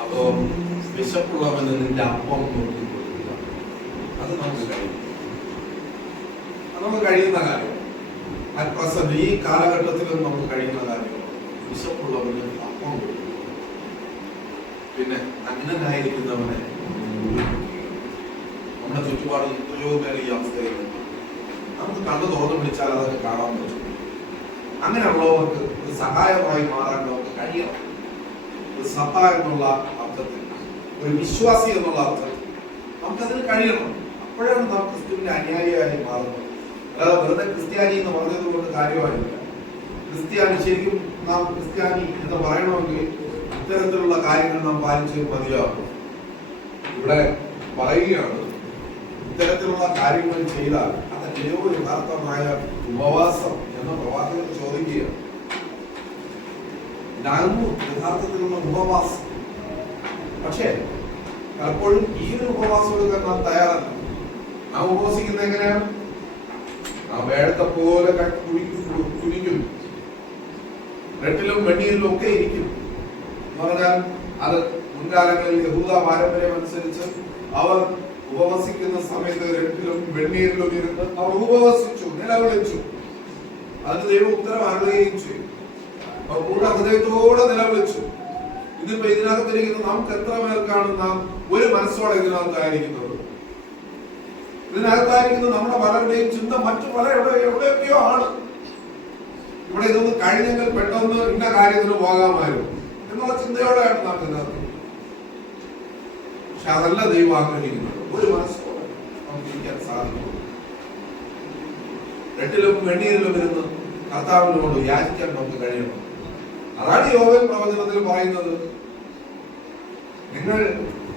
അപ്പോ വിശപ്പുള്ളവന് നിന്റെ അപ്പം നോക്കി കൊടുക്കുക. അത് നമുക്ക് കഴിയും. അത് നമുക്ക് കഴിയുന്ന കാര്യം. ഈ കാലഘട്ടത്തിലും നമുക്ക് കഴിയുന്ന കാര്യം വിശപ്പുള്ളവന് അപ്പം കൊടുക്കുക. പിന്നെ അജ്ഞനായിരിക്കുന്നവനെ നമ്മുടെ ചുറ്റുപാട് എത്രയോ പേര് ഈ അവസ്ഥയിലുണ്ട്. നമുക്ക് കണ്ടു തുറന്നു പിടിച്ചാൽ അതൊക്കെ കാണാൻ പറ്റും. അങ്ങനെയുള്ളവർക്ക് ഒരു സഹായമായി മാറാൻ നമുക്ക് കഴിയണം. ഒരു സഭ എന്നുള്ള അർത്ഥത്തിൽ, ഒരു വിശ്വാസി എന്നുള്ള അർത്ഥത്തിൽ നമുക്കതിന് കഴിയണം. അപ്പോഴാണ് നാം ക്രിസ്തുവിന്റെ അനുയായിയായി മാറുന്നത്. അല്ലാതെ വെറുതെ ക്രിസ്ത്യാനി എന്ന് പറഞ്ഞത് കൊണ്ട് കാര്യമായില്ല. ക്രിസ്ത്യാനി ശരിക്കും നാം ക്രിസ്ത്യാനി എന്ന് പറയണമെങ്കിൽ ഇത്തരത്തിലുള്ള കാര്യങ്ങൾ നാം പാലിച്ച് മതിയാകും. ഇവിടെ പറയുകയാണ്, ഇത്തരത്തിലുള്ള കാര്യങ്ങൾ ചെയ്താൽ അതല്ലയോ യഥാർത്ഥമായ ഉപവാസം എന്ന് പ്രവാചകൻ ചോദിക്കുകയാണ്. ഇതാകുന്നു യഥാർത്ഥത്തിലുള്ള ഉപവാസം. പക്ഷേ പലപ്പോഴും ഈ ഒരു ഉപവാസം എടുക്കാൻ നാം തയ്യാറല്ല. നാം ഉപവസിക്കുന്നത് എങ്ങനെയാണ്? നാം വേഴത്തെ പോലെ കുനിക്കും, ബ്രെഡിലും വെണ്ണീരിലും ഒക്കെ ഇരിക്കും. എന്ന് പറഞ്ഞാൽ അത് മുൻകാലങ്ങളിൽ യഹൂദ പാരമ്പര്യം അനുസരിച്ച് അവർ ഉപവസിക്കുന്ന സമയത്ത് രണ്ടിലും വെണ്ണീരിലും ഇരുന്ന് അവർ ഉപവസിച്ചു, നിലവിളിച്ചു. അതിന് ദൈവം ഉത്തരം അരുളുകയും ചെയ്തു. അവർ പൂർണ്ണ ഹൃദയത്തോടെ നിലവിളിച്ചു. ഇതിപ്പോ ഇതിനകത്തിരിക്കുന്ന നമുക്ക് എത്ര പേർക്കാണ് നാം ഒരു മനസ്സോടെ ഇതിനകത്തായിരിക്കുന്നത്? ഇതിനകത്തായിരിക്കുന്നത് നമ്മുടെ പലരുടെയും ചിന്ത മറ്റു പല എവിടെയൊക്കെയോ ആണ്. ഇവിടെ ഇതൊന്ന് കഴിഞ്ഞെങ്കിൽ പെട്ടെന്ന് ഇന്ന കാര്യത്തിന് പോകാമായിരുന്നു എന്നുള്ള ചിന്തയോടെയാണ് നാം ഇതിനകത്ത്. പക്ഷെ അതല്ല ദൈവം ആഗ്രഹിക്കുന്നത്. ഒരു മനസ്സോടെ നമുക്ക് ഇരിക്കാൻ സാധിക്കും. രണ്ടിലും വെണ്ണീരിലും ഇരുന്ന് കർത്താവിനോട് യാചിക്കാൻ നമുക്ക് കഴിയണം. അതാണ് യോവേൽ പ്രവചനത്തിൽ പറയുന്നത്. നിങ്ങൾ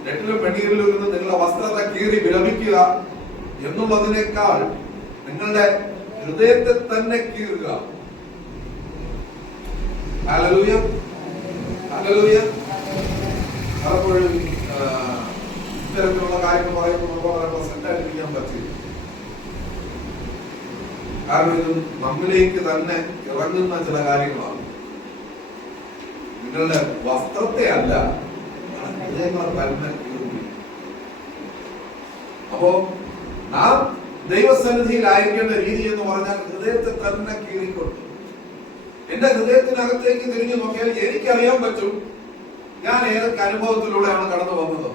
രണ്ടിലും വെണ്ണീരിലും ഇരുന്ന് നിങ്ങളുടെ വസ്ത്രത്തെ കീറി വിലപിക്കുക എന്നുള്ളതിനേക്കാൾ നിങ്ങളുടെ ഹൃദയത്തെ തന്നെ കീറുക. Hallelujah, hallelujah. പലപ്പോഴും ഇത്തരത്തിലുള്ള കാര്യങ്ങൾ പറയുമ്പോൾ നമുക്ക് വളരെ പ്രസന്റ് ആയിരിക്കാൻ പറ്റില്ല. കാരണം ഇത് നമ്മിലേക്ക് തന്നെ ഇറങ്ങുന്ന ചില കാര്യങ്ങളാണ്. നിങ്ങളുടെ വസ്ത്രത്തെ അല്ല, ഹൃദയങ്ങൾ തന്നെ കീറുന്നു. അപ്പോ നാം ദൈവസന്നിധിയിലായിരിക്കേണ്ട രീതി എന്ന് പറഞ്ഞാൽ ഹൃദയത്തെ തന്നെ കീറിക്കൊണ്ട് എന്റെ ഹൃദയത്തിനകത്തേക്ക് തിരിഞ്ഞു നോക്കിയാൽ എനിക്കറിയാൻ പറ്റും ഞാൻ ഏതൊക്കെ അനുഭവത്തിലൂടെയാണ് കടന്നു വന്നത്.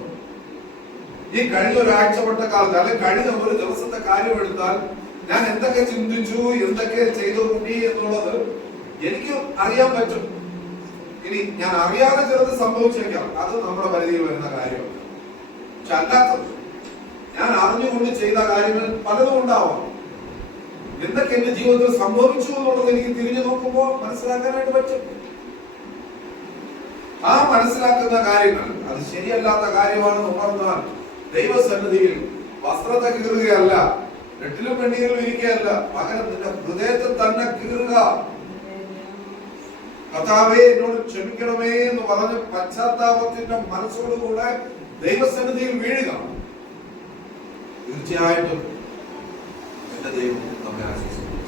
ഈ കഴിഞ്ഞ ഒരാഴ്ചപ്പെട്ട കാലത്ത് അല്ലെങ്കിൽ കഴിഞ്ഞ ഒരു ദിവസത്തെ കാര്യം എടുത്താൽ ഞാൻ എന്തൊക്കെ ചിന്തിച്ചു, എന്തൊക്കെ ചെയ്തു കൂട്ടി എന്നുള്ളത് എനിക്ക് അറിയാൻ പറ്റും. ഇനി ഞാൻ അറിയാതെ ചിലത് സംഭവിച്ചേക്കാം, അത് നമ്മുടെ പരിധിയിൽ വരുന്ന കാര്യമാണ്. പക്ഷെ അല്ലാത്തത് ഞാൻ അറിഞ്ഞുകൊണ്ട് ചെയ്ത കാര്യങ്ങൾ പലതും ഉണ്ടാവാം. എന്തൊക്കെ എന്റെ ജീവിതത്തിൽ സംഭവിച്ചു എന്നുള്ളത് എനിക്ക് തിരിഞ്ഞു നോക്കുമ്പോൾ മനസ്സിലാക്കാനായിട്ട് പറ്റും. ആ മനസ്സിലാക്കുന്ന കാര്യങ്ങൾ അത് ശരിയല്ലാത്ത കാര്യമാണെന്ന് ഉണർന്നാൽ ദൈവസന്നിധിയിൽ വസ്ത്രത്തെ കീറുകയല്ല, രട്ടിലും വെണ്ണീരിലും ഇരിക്കുകയല്ല, പകരം നിന്റെ ഹൃദയത്തെ തന്നെ കീറുക. കർത്താവേ എന്നോട് ക്ഷമിക്കണമേ എന്ന് പറഞ്ഞ് പശ്ചാത്താപത്തിന്റെ മനസ്സോടുകൂടെ ദൈവസന്നിധിയിൽ വീഴുക. തീർച്ചയായിട്ടും എന്റെ ദൈവം നമ്മെ ആശംസിക്കും.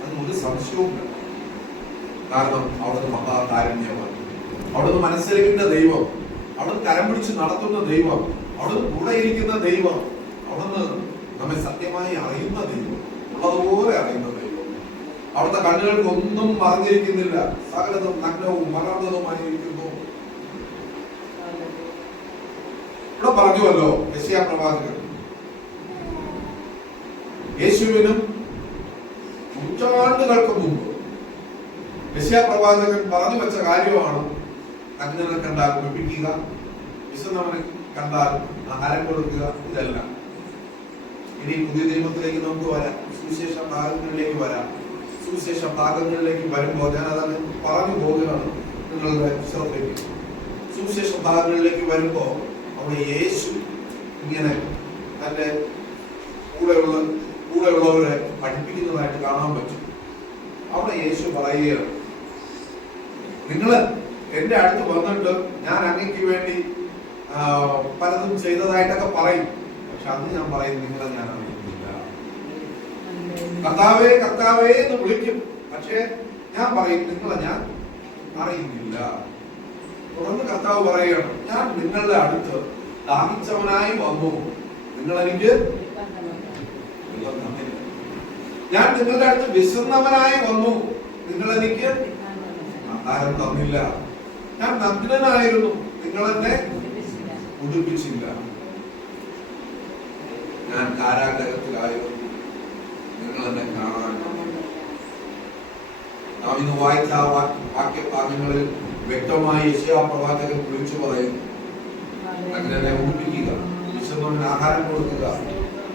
അതിനൊരു സംശയവും വേണ്ട. കാരണം അവിടുന്ന് മഹാകാരുണ്യമാണ്, അവിടുന്ന് മനസ്സിലാക്കുന്ന ദൈവം, അവിടുന്ന് കരം പിടിച്ച് നടത്തുന്ന ദൈവം, അവിടുന്ന് കൂടെ ഇരിക്കുന്ന ദൈവം, അവിടുന്ന് നമ്മെ സത്യമായി അറിയുന്ന ദൈവം, ഉള്ളതുപോലെ അറിയുന്ന ദൈവം. അവിടുത്തെ കണ്ണുകൾക്ക് ഒന്നും മറഞ്ഞിരിക്കുന്നില്ല, സകലതും നഗ്നവും മലർന്നതുമായിരിക്കുന്നു. ഇവിടെ പറഞ്ഞുവല്ലോ യെശയ്യാ പ്രവാചകൻ, യേശുവിനും നൂറ്റാണ്ടുകൾക്ക് മുമ്പ് യെശയ്യാ പ്രവാചകൻ പറഞ്ഞു വെച്ച കാര്യമാണ് നഗ്നനെ കണ്ടാൽ കുളിപ്പിക്കുക, വിശന്നവനെ കണ്ടാൽ ആഹാരം കൊടുക്കുക. ഇതെല്ലാം ഇനി പുതിയ നിയമത്തിലേക്ക് നമുക്ക് വരാം, സുവിശേഷ ഭാഗങ്ങളിലേക്ക് വരാം. സുവിശേഷ ഭാഗങ്ങളിലേക്ക് വരുമ്പോൾ ഞാൻ അതങ്ങ് പറഞ്ഞു പോകുകയാണ് നിങ്ങളുടെ ശ്രദ്ധയ്ക്ക്. സുവിശേഷ ഭാഗങ്ങളിലേക്ക് വരുമ്പോൾ അവിടെ യേശു ഇങ്ങനെ തന്റെ കൂടെയുള്ളവരെ പഠിപ്പിക്കുന്നതായിട്ട് കാണാൻ പറ്റും. അവിടെ യേശു പറയുകയാണ്, നിങ്ങള് എന്റെ അടുത്ത് വന്നിട്ട് ഞാൻ അങ്ങയ്ക്ക് വേണ്ടി പലതും ചെയ്തതായിട്ടൊക്കെ പറയും. പക്ഷെ അന്ന് ഞാൻ പറയും, നിങ്ങളെ ഞാൻ അറിയുന്നില്ല. കർത്താവേ കർത്താവേ എന്ന് വിളിക്കും, പക്ഷെ ഞാൻ പറയും നിങ്ങളെ ഞാൻ അറിയുന്നില്ല. തുടർന്ന് കർത്താവ് പറയുകയാണ്, ഞാൻ നിങ്ങളുടെ അടുത്ത് ദാഹിച്ചവനായി വന്നു, നിങ്ങൾ എനിക്ക് വെള്ളം തന്നില്ല. ഞാൻ നിങ്ങളുടെ അടുത്ത് വിശന്നവനായി വന്നു, നിങ്ങൾ എനിക്ക് ആഹാരം തന്നില്ല. ഞാൻ നഗ്നനായിരുന്നു, നിങ്ങൾ എന്നെ ഉടുപ്പിച്ചില്ല. ഞാൻ കാരാഗ്രഹത്തിലായിരുന്നു, നിങ്ങൾ എന്നെ കാണാൻ. നാം ഇന്ന് വായിച്ച വാക്യഭാഗങ്ങളിൽ വ്യക്തമായി യെശയ്യാ പ്രവാചകൻ വിളിച്ചു പറയുന്നു, നഗ്നനെ ഉടുപ്പിക്കുക, വിശന്നവന് ആഹാരം കൊടുക്കുക,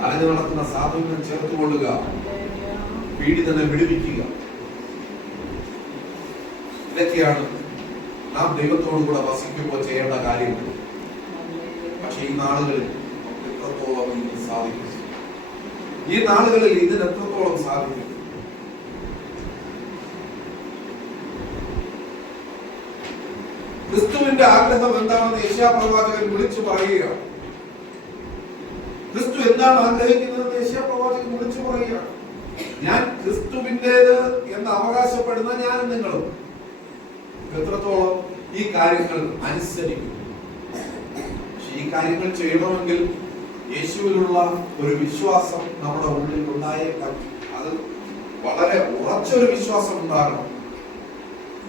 അലഞ്ഞു നടക്കുന്ന സാധുവിനെ ചേർത്തുകൊള്ളുക, പീഡിതനെ വിടുവിക്കുക. ഇതൊക്കെയാണ് നാം ദൈവത്തോടു കൂടെ വസിക്കുമ്പോൾ ചെയ്യേണ്ട കാര്യങ്ങൾ. പക്ഷെ ഈ നാളുകളിൽ എത്രത്തോളം ഇതിന് സാധിക്കും? ഈ നാളുകളിൽ ഇതിന് എത്രത്തോളം സാധിക്കും? ക്രിസ്തുവിന്റെ ആഗ്രഹം എന്താണെന്ന് യെശയ്യാ പ്രവാചകൻ വിളിച്ചു പറയുകയാണ്. ക്രിസ്തു എന്താണ് ആഗ്രഹിക്കുന്നതെന്ന് യെശയ്യാ പ്രവാചകൻ വിളിച്ചു പറയുകയാണ്. ഞാൻ ക്രിസ്തുവിൻ്റെത് എന്ന് അവകാശപ്പെടുന്ന ഞാനും നിങ്ങളും എത്രത്തോളം ഈ കാര്യങ്ങൾ അനുസരിക്കും? പക്ഷെ ഈ കാര്യങ്ങൾ ചെയ്യണമെങ്കിൽ യേശുവിലുള്ള ഒരു വിശ്വാസം നമ്മുടെ ഉള്ളിൽ ഉണ്ടായേ പറ്റും. അത് വളരെ ഉറച്ചൊരു വിശ്വാസം ഉണ്ടാകണം.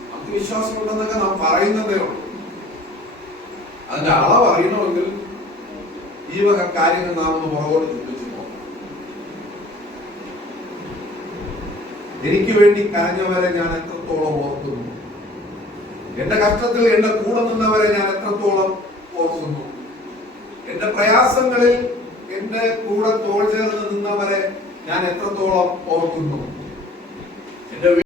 നമുക്ക് വിശ്വാസം ഉണ്ടെന്നൊക്കെ നാം പറയുന്നതേ ഉള്ളൂ. അതിന്റെ അളവ് അറിയണമെങ്കിൽ ഈ വക കാര്യങ്ങൾ നാം ഒന്ന് പുറകോട്ട് ചിന്തിച്ചു പോകണം. എനിക്ക് വേണ്ടി കരഞ്ഞവരെ ഞാൻ എത്രത്തോളം ഓർക്കുന്നു, എന്റെ കഷ്ടത്തിൽ എന്റെ കൂടെ നിന്നവരെ ഞാൻ എത്രത്തോളം ഓർക്കുന്നു, എന്റെ പ്രയാസങ്ങളിൽ എന്റെ കൂടെ തോൾ ചേർന്ന് നിന്നവരെ ഞാൻ എത്രത്തോളം ഓർക്കുന്നു, എന്റെ